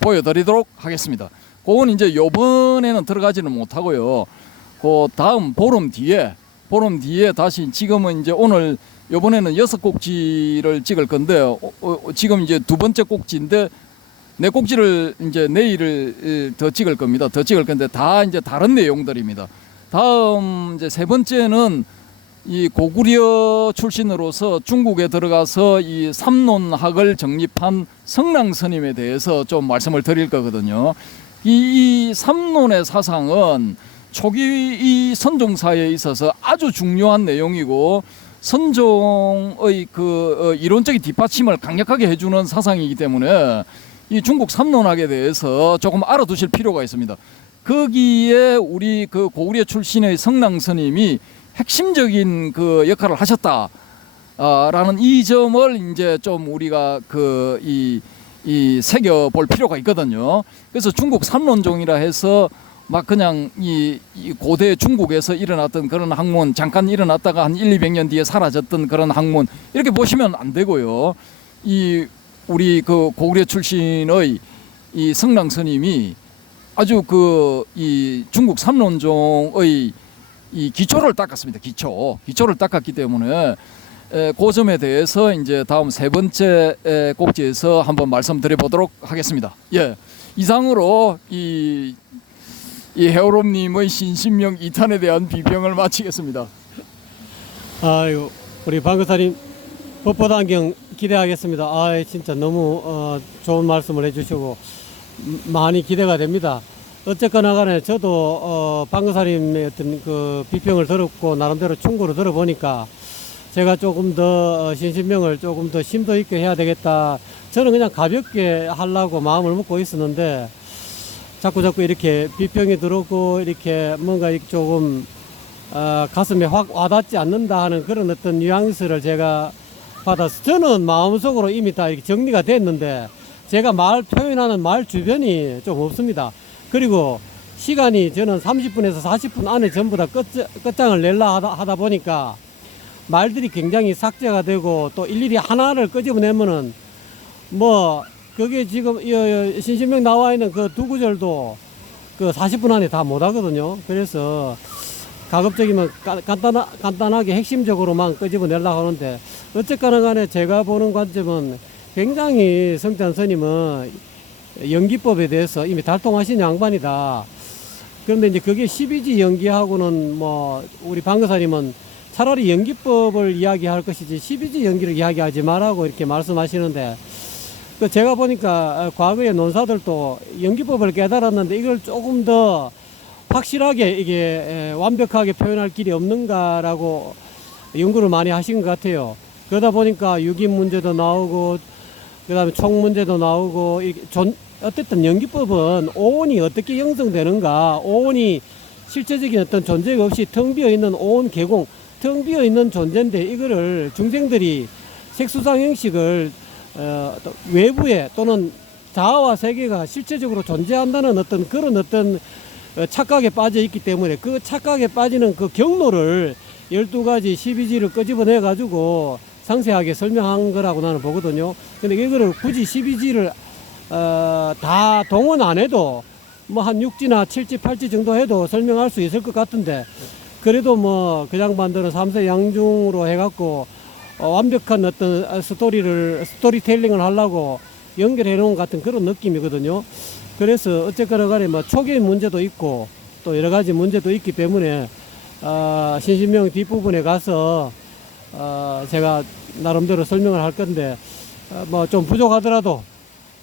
보여드리도록 하겠습니다. 그건 이제 요번에는 들어가지는 못하고요. 그 다음 보름 뒤에 다시 지금은 이제 오늘 요번에는 6꼭지를 찍을 건데 지금 이제 두 번째 꼭지인데 네 꼭지를 이제 내일을 더 찍을 겁니다. 더 찍을 건데 다 이제 다른 내용들입니다. 다음 이제 세 번째는 이 고구려 출신으로서 중국에 들어가서 이 삼론학을 정립한 성랑 스님에 대해서 좀 말씀을 드릴 거거든요. 이 삼론의 사상은 초기 이 선종사에 있어서 아주 중요한 내용이고 선종의 그 이론적인 뒷받침을 강력하게 해주는 사상이기 때문에 이 중국 삼론학에 대해서 조금 알아두실 필요가 있습니다. 거기에 우리 그 고구려 출신의 성랑 스님이 핵심적인 그 역할을 하셨다라는 이 점을 이제 좀 우리가 이 새겨 볼 필요가 있거든요. 그래서 중국 삼론종이라 해서 막 그냥 이 고대 중국에서 일어났던 그런 학문, 잠깐 일어났다가 한 100~200년 뒤에 사라졌던 그런 학문 이렇게 보시면 안 되고요. 우리 그 고구려 출신의 이 성랑 스님이 아주 이 중국 삼론종의 이 기초를 닦았습니다. 기초를 닦았기 때문에 그 점에 대해서 이제 다음 세 번째 꼭지에서 한번 말씀드려 보도록 하겠습니다. 예, 이상으로 이 헤어롬님의 신신명 2탄에 대한 비평을 마치겠습니다. 아유, 우리 방금사님 법보단경 기대하겠습니다. 진짜 너무 좋은 말씀을 해주시고 많이 기대가 됩니다. 어쨌거나 간에 저도 방금사님의 어떤 그 비평을 들었고 나름대로 충고를 들어보니까 제가 조금 더 신신명을 조금 더 심도 있게 해야 되겠다. 저는 그냥 가볍게 하려고 마음을 먹고 있었는데 자꾸 이렇게 비평이 들어오고 이렇게 뭔가 조금 가슴에 확 와닿지 않는다 하는 그런 어떤 뉘앙스를 제가 받아서 저는 마음속으로 이미 다 이렇게 정리가 됐는데 제가 표현하는 말 주변이 좀 없습니다. 그리고 시간이 저는 30분에서 40분 안에 전부 다 끝장을 낼라 하다 보니까 말들이 굉장히 삭제가 되고 또 일일이 하나를 끄집어내면은 그게 지금 신신명 나와 있는 그 두 구절도 그 40분 안에 다 못 하거든요. 그래서 가급적이면 간단하게 핵심적으로만 끄집어내려고 하는데 어쨌거나 간에 제가 보는 관점은 굉장히 성찬 스님은 연기법에 대해서 이미 달통하신 양반이다. 그런데 이제 그게 12지 연기하고는 우리 방금사님은 차라리 연기법을 이야기할 것이지 12지 연기를 이야기하지 말라고 이렇게 말씀하시는데 제가 보니까 과거의 논사들도 연기법을 깨달았는데 이걸 조금 더 확실하게 이게 완벽하게 표현할 길이 없는가라고 연구를 많이 하신 것 같아요. 그러다 보니까 유긴 문제도 나오고 그다음에 총 문제도 나오고 어쨌든 연기법은 오온이 어떻게 형성되는가, 오온이 실제적인 어떤 존재가 없이 텅 비어 있는 오온 계공, 텅 비어 있는 존재인데 이거를 중생들이 색수상 형식을 또 외부에 또는 자아와 세계가 실제적으로 존재한다는 어떤 그런 어떤 착각에 빠져 있기 때문에 그 착각에 빠지는 그 경로를 12가지 12지를 끄집어내 가지고 상세하게 설명한 거라고 나는 보거든요. 근데 이거를 굳이 12지를 다 동원 안 해도 뭐 한 6지나 7지, 8지 정도 해도 설명할 수 있을 것 같은데 그래도 뭐 그 양반들은 삼세 양중으로 해갖고 완벽한 어떤 스토리텔링을 하려고 연결해 놓은 같은 그런 느낌이거든요. 그래서 어쨌거나 간에 뭐 초기의 문제도 있고 또 여러 가지 문제도 있기 때문에 신신명 뒷부분에 가서 제가 나름대로 설명을 할 건데 뭐 좀 부족하더라도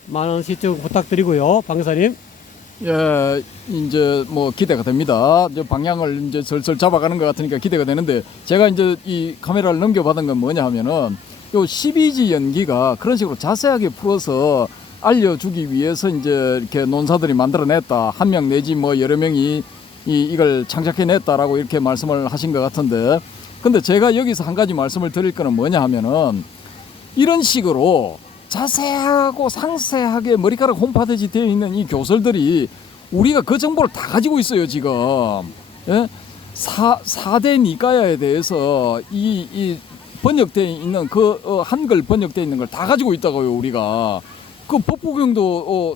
많은 시청 부탁드리고요. 방사님. 예, 이제 뭐 기대가 됩니다. 이제 방향을 이제 슬슬 잡아가는 것 같으니까 기대가 되는데 제가 이제 이 카메라를 넘겨받은 건 뭐냐 하면은 요 12지 연기가 그런 식으로 자세하게 풀어서 알려주기 위해서 이제 이렇게 논사들이 만들어냈다. 한 명 내지 뭐 여러 명이 이걸 창작해냈다라고 이렇게 말씀을 하신 것 같은데 근데 제가 여기서 한 가지 말씀을 드릴 거는 뭐냐 하면은 이런 식으로 자세하고 상세하게 머리카락 홈파듯이 되어 있는 이 교설들이 우리가 그 정보를 다 가지고 있어요 지금. 예? 4대 니까야에 대해서 이 번역되어 있는 한글 번역되어 있는 걸 다 가지고 있다고요 우리가. 그 법구경도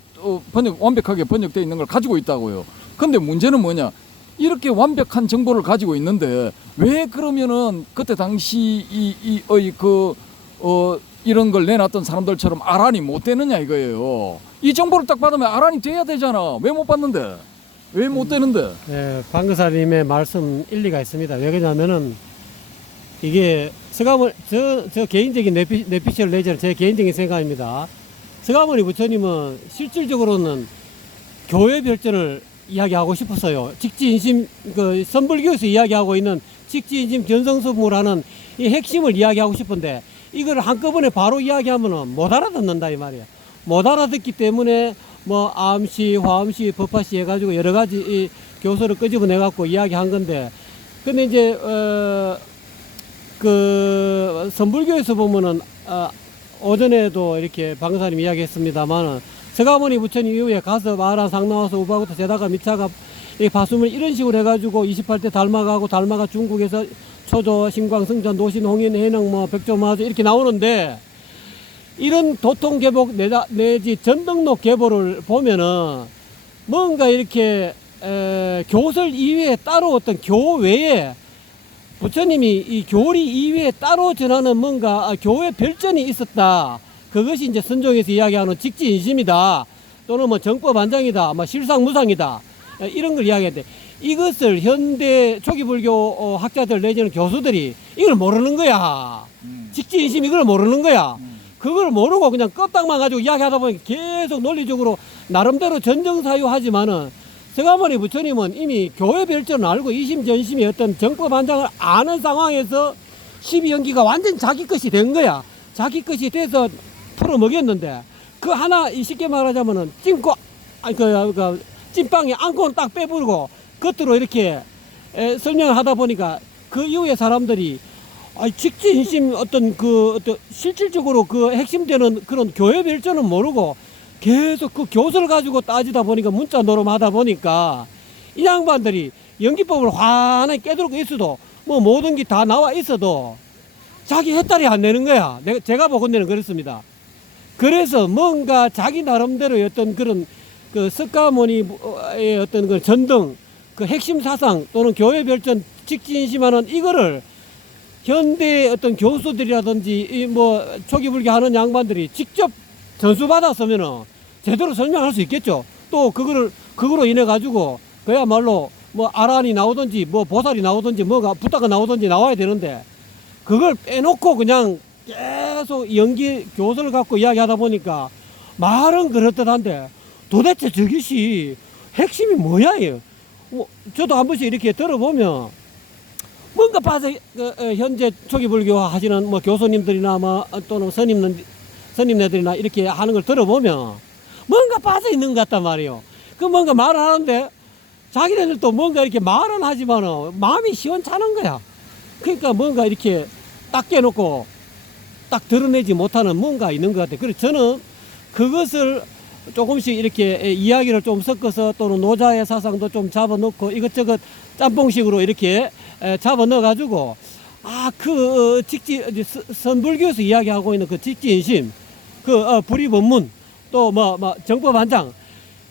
완벽하게 번역되어 있는 걸 가지고 있다고요. 근데 문제는 뭐냐? 이렇게 완벽한 정보를 가지고 있는데 왜 그러면은 그때 당시 이런 걸 내놨던 사람들처럼 아란이 못 되느냐 이거예요. 이 정보를 딱 받으면 아란이 돼야 되잖아. 왜 못 받는데? 왜 못 되는데? 네, 방금사님의 말씀 일리가 있습니다. 왜 그러냐면은 이게 서가모니 저 개인적인 내피셜 레이저는 제 개인적인 생각입니다. 서가모니 부처님은 실질적으로는 교회 별전을 이야기하고 싶었어요. 직지인심 그 선불교에서 이야기하고 있는 직지인심 견성수무라는 이 핵심을 이야기하고 싶은데 이걸 한꺼번에 바로 이야기하면은 못 알아듣는다 이 말이야. 못 알아듣기 때문에 뭐 암시, 화암시, 법화시 해가지고 여러 가지 이 교서를 끄집어내 갖고 이야기한 건데, 근데 이제 그 선불교에서 보면은 오전에도 이렇게 방사님 이야기했습니다만은 서가모니 부처님 이후에 가서 마하란 상나와서 우바구타 제다가 미차가 이 바수물 이런 식으로 해가지고 28대 달마가하고 달마가 중국에서 초조, 신광, 승전, 노신, 홍인, 해능, 뭐 백조, 마주 이렇게 나오는데 이런 도통 계복 내지 전등록 계보를 보면은 뭔가 이렇게 교설 이외에 따로 어떤 교외에 부처님이 이 교리 이외에 따로 전하는 뭔가 교회 별전이 있었다. 그것이 이제 선종에서 이야기하는 직지인심이다. 또는 뭐 정법안장이다. 뭐 실상무상이다. 이런 걸 이야기하는데 이것을 현대 초기불교 학자들 내지는 교수들이 이걸 모르는 거야. 직지인심 이걸 모르는 거야. 그걸 모르고 그냥 껍딱만 가지고 이야기하다 보니 계속 논리적으로 나름대로 전정사유하지만은 서가모니 부처님은 이미 교회 별전을 알고 이심전심의 어떤 정법안장을 아는 상황에서 12연기가 완전 자기 것이 된 거야. 자기 것이 돼서 풀어먹였는데 그 하나 쉽게 말하자면은 찜고 찐빵에 안고는 딱 빼버리고 겉으로 이렇게 설명을 하다 보니까 그 이후에 사람들이 직지인심 어떤 실질적으로 그 핵심되는 그런 교회 별전은 모르고 계속 그 교수를 가지고 따지다 보니까 문자 노름하다 보니까 이 양반들이 연기법을 환하게 깨달고 있어도 뭐 모든 게 다 나와 있어도 자기 헷달이 안 내는 거야. 제가 보건대는 그렇습니다. 그래서 뭔가 자기 나름대로의 어떤 그런 그 석가모니의 어떤 그 전등 그 핵심 사상 또는 교회 별전 직진심하는 이거를 현대 어떤 교수들이라든지 뭐 초기불교 하는 양반들이 직접 전수 받았으면은 제대로 설명할 수 있겠죠. 또 그거로 인해 가지고 그야말로 뭐 아란이 나오든지 뭐 보살이 나오든지 뭐가 부다가 나오든지 나와야 되는데 그걸 빼놓고 그냥 계속 연기 교설을 갖고 이야기하다 보니까 말은 그렇듯한데 도대체 저것이 핵심이 뭐야? 저도 한 번씩 이렇게 들어보면 뭔가 봐서 현재 초기불교 하시는 뭐 교수님들이나 뭐 또는 스님네들이나 이렇게 하는 걸 들어보면 뭔가 빠져 있는 것 같단 말이에요. 그 뭔가 말을 하는데 자기네들도 뭔가 이렇게 말은 하지만은 마음이 시원찮은 거야. 그러니까 뭔가 이렇게 딱 깨놓고 딱 드러내지 못하는 뭔가 있는 것 같아요. 그래서 저는 그것을 조금씩 이렇게 이야기를 좀 섞어서 또는 노자의 사상도 좀 잡아놓고 이것저것 짬뽕식으로 이렇게 잡아 넣어가지고 그 선불교에서 이야기하고 있는 그 직지인심, 그 불의법문, 또 정법한장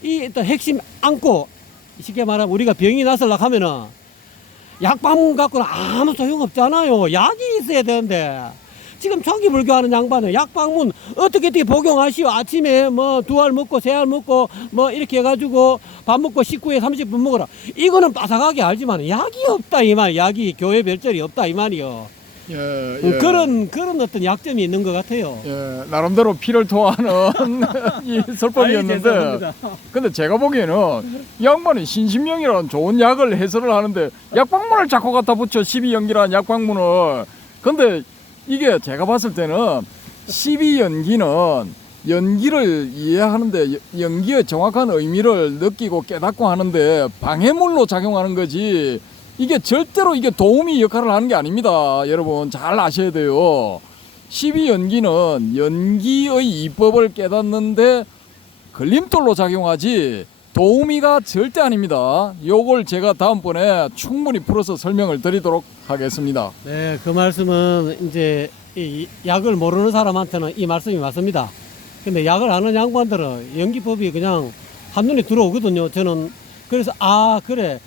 이 또 핵심 안고 쉽게 말하면 우리가 병이 났으려 하면은 약방문 갖고는 아무 소용 없잖아요. 약이 있어야 되는데 지금 초기 불교하는 양반은 약방문 어떻게 복용하시오. 아침에 뭐 2알 먹고 3알 먹고 뭐 이렇게 해가지고 밥 먹고 19에 30분 먹어라. 이거는 바삭하게 알지만 약이 없다 이 말. 약이 교회 별절이 없다 이 말이요. 예. 그런 어떤 약점이 있는 것 같아요. 예, 나름대로 피를 토하는 이 설법이었는데, 근데 제가 보기에는 이 양반이 신신명이라는 좋은 약을 해설을 하는데 약방문을 자꾸 갖다 붙여 12연기라는 약방문을. 근데 이게 제가 봤을 때는 12연기는 연기를 이해하는데 연기의 정확한 의미를 느끼고 깨닫고 하는데 방해물로 작용하는 거지 이게 절대로 이게 도우미 역할을 하는 게 아닙니다. 여러분 잘 아셔야 돼요. 12연기는 연기의 이법을 깨닫는데 걸림돌로 작용하지 도우미가 절대 아닙니다. 요걸 제가 다음번에 충분히 풀어서 설명을 드리도록 하겠습니다. 네, 그 말씀은 이제 이 약을 모르는 사람한테는 이 말씀이 맞습니다. 근데 약을 아는 양반들은 연기법이 그냥 한눈에 들어오거든요. 저는 그래서 그래.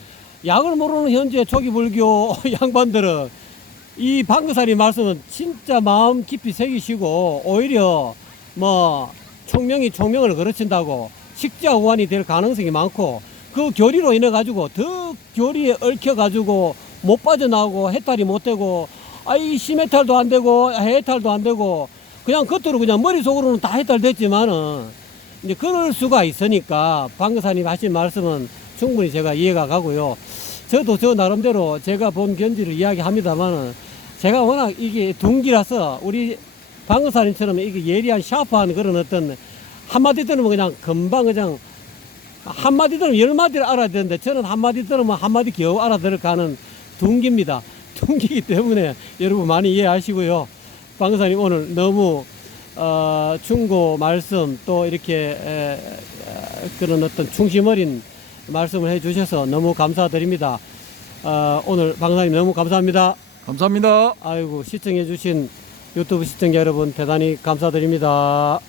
약을 모르는 현재 초기 불교 양반들은 이 방금사리 말씀은 진짜 마음 깊이 새기시고 오히려 뭐 총명이 총명을 거르친다고 식자우환이 될 가능성이 많고 그 교리로 인해 가지고 더 교리에 얽혀 가지고 못 빠져나오고 해탈이 못 되고 심해탈도 안 되고 해탈도 안 되고 그냥 겉으로 그냥 머릿속으로는 다 해탈됐지만은 이제 그럴 수가 있으니까 방금사님 하신 말씀은 충분히 제가 이해가 가고요. 저도 저 나름대로 제가 본 견지를 이야기합니다만은 제가 워낙 이게 둥기라서 우리 방금사님처럼 이게 예리한 샤프한 그런 어떤 한마디 들으면 그냥 금방 그냥 한마디 들으면 10마디를 알아야 되는데 저는 한마디 들으면 한마디 겨우 알아들을 가는 둥기입니다. 둥기이기 때문에 여러분 많이 이해하시고요. 방금사님 오늘 너무 충고 말씀 또 이렇게 그런 어떤 중심 어린 말씀을 해주셔서 너무 감사드립니다. 오늘 방사님 너무 감사합니다. 감사합니다. 아이고 시청해주신 유튜브 시청자 여러분 대단히 감사드립니다.